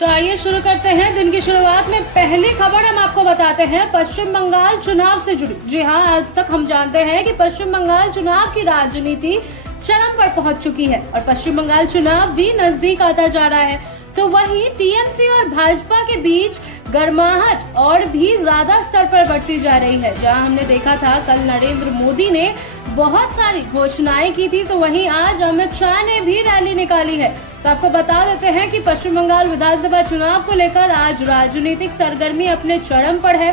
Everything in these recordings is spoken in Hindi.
तो आइए शुरू करते हैं। दिन की शुरुआत में पहली खबर हम आपको बताते हैं पश्चिम बंगाल चुनाव से जुड़ी। जी हां, आज तक हम जानते हैं कि पश्चिम बंगाल चुनाव की राजनीति चरम पर पहुंच चुकी है और पश्चिम बंगाल चुनाव भी नजदीक आता जा रहा है। तो वहीं टीएमसी और भाजपा के बीच गर्माहट और भी ज्यादा स्तर पर बढ़ती जा रही है। जहां हमने देखा था कल नरेंद्र मोदी ने बहुत सारी घोषणाएं की थी, तो वहीं आज अमित शाह ने भी रैली निकाली है। तो आपको बता देते हैं कि पश्चिम बंगाल विधानसभा चुनाव को लेकर आज राजनीतिक सरगर्मी अपने चरम पर है।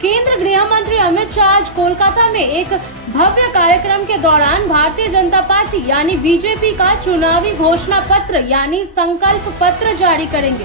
केंद्रीय गृह मंत्री अमित शाह आज कोलकाता में एक भव्य कार्यक्रम के दौरान भारतीय जनता पार्टी यानी बीजेपी का चुनावी घोषणा पत्र यानी संकल्प पत्र जारी करेंगे।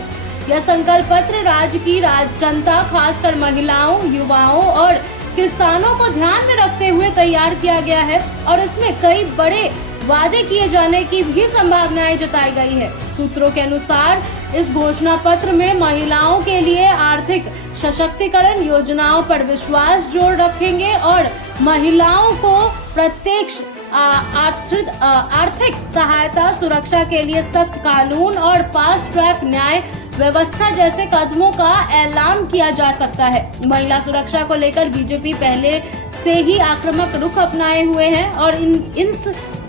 यह संकल्प पत्र राज्य की जनता, खासकर महिलाओं, युवाओं और किसानों को ध्यान में रखते हुए तैयार किया गया है और इसमें कई बड़े वादे किए जाने की भी संभावनाएं जताई गई है। सूत्रों के अनुसार इस घोषणा पत्र में महिलाओं के लिए आर्थिक सशक्तिकरण योजनाओं पर विश्वास जोड़ रखेंगे और महिलाओं को प्रत्यक्ष आर्थिक सहायता, सुरक्षा के लिए सख्त कानून और फास्ट ट्रैक न्याय व्यवस्था जैसे कदमों का ऐलान किया जा सकता है। महिला सुरक्षा को लेकर बीजेपी पहले से ही आक्रामक रुख अपनाए हुए हैं और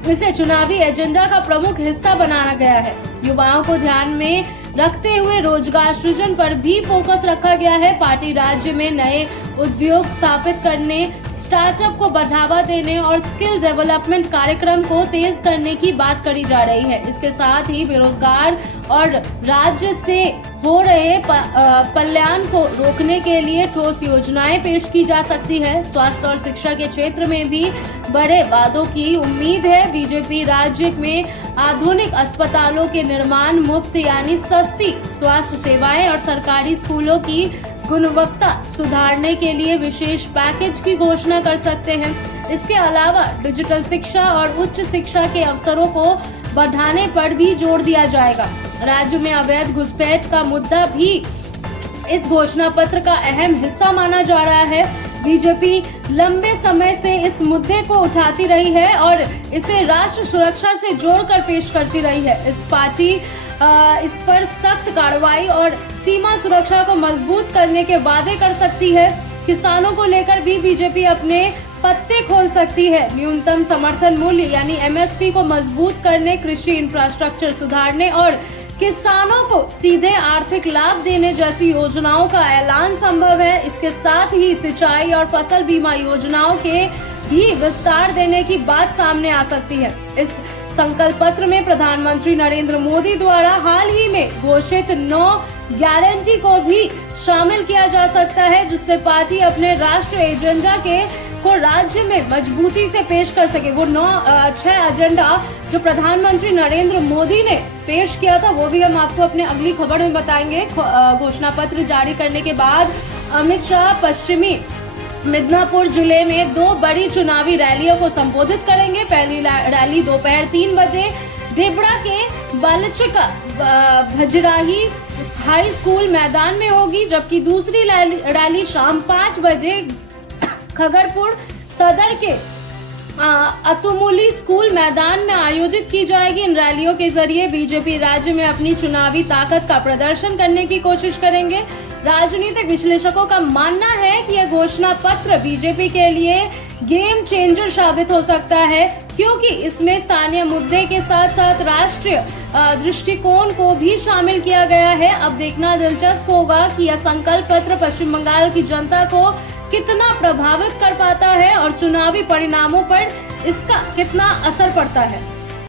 इसे चुनावी एजेंडा का प्रमुख हिस्सा बनाया गया है। युवाओं को ध्यान में रखते हुए रोजगार सृजन पर भी फोकस रखा गया है। पार्टी राज्य में नए उद्योग स्थापित करने, स्टार्टअप को बढ़ावा देने और स्किल डेवलपमेंट कार्यक्रम को तेज करने की बात करी जा रही है। इसके साथ ही बेरोजगार और राज्य से हो रहे पलायन को रोकने के लिए ठोस योजनाएं पेश की जा सकती है। स्वास्थ्य और शिक्षा के क्षेत्र में भी बड़े वादों की उम्मीद है। बीजेपी राज्य में आधुनिक अस्पतालों के निर्माण, मुफ्त यानी सस्ती स्वास्थ्य सेवाएं और सरकारी स्कूलों की गुणवत्ता सुधारने के लिए विशेष पैकेज की घोषणा कर सकते हैं। इसके अलावा डिजिटल शिक्षा और उच्च शिक्षा के अवसरों को बढ़ाने पर भी जोर दिया जाएगा। राज्य में अवैध घुसपैठ का मुद्दा भी इस घोषणा पत्र का अहम हिस्सा माना जा रहा है। बीजेपी लंबे समय से इस मुद्दे को उठाती रही है और इसे राष्ट्र सुरक्षा से जोड़कर पेश करती रही है। इस पर सख्त कार्रवाई और सीमा सुरक्षा को मजबूत करने के वादे कर सकती है। किसानों को लेकर भी बीजेपी अपने पत्ते खोल सकती है। न्यूनतम समर्थन मूल्य यानी एमएसपी को मजबूत करने, कृषि इंफ्रास्ट्रक्चर सुधारने और किसानों को सीधे आर्थिक लाभ देने जैसी योजनाओं का ऐलान संभव है। इसके साथ ही सिंचाई और फसल बीमा योजनाओं के भी विस्तार देने की बात सामने आ सकती है। इस संकल्प पत्र में प्रधानमंत्री नरेंद्र मोदी द्वारा हाल ही में घोषित 9 गारंटी को भी शामिल किया जा सकता है, जिससे पार्टी अपने राष्ट्र एजेंडा को राज्य में मजबूती से पेश कर सके। वो 6 एजेंडा जो प्रधानमंत्री नरेंद्र मोदी ने पेश किया था, वो भी हम आपको अपने अगली खबर में बताएंगे। घोषणा पत्र जारी करने के बाद अमित शाह पश्चिमी मिदनापुर जिले में 2 बड़ी चुनावी रैलियों को संबोधित करेंगे। पहली रैली दोपहर 3 बजे देवड़ा के बालचिका भजराही हाई स्कूल मैदान में होगी, जबकि दूसरी रैली शाम 5 बजे खगरपुर सदर के अतुमुली स्कूल मैदान में आयोजित की जाएगी। इन रैलियों के जरिए बीजेपी राज्य में अपनी चुनावी ताकत का प्रदर्शन करने की कोशिश करेंगे। राजनीतिक विश्लेषकों का मानना है कि यह घोषणा पत्र बीजेपी के लिए गेम चेंजर साबित हो सकता है, क्योंकि इसमें स्थानीय मुद्दे के साथ साथ राष्ट्रीय दृष्टिकोण को भी शामिल किया गया है। अब देखना दिलचस्प होगा कि यह संकल्प पत्र पश्चिम बंगाल की जनता को कितना प्रभावित कर पाता है और चुनावी परिणामों पर इसका कितना असर पड़ता है।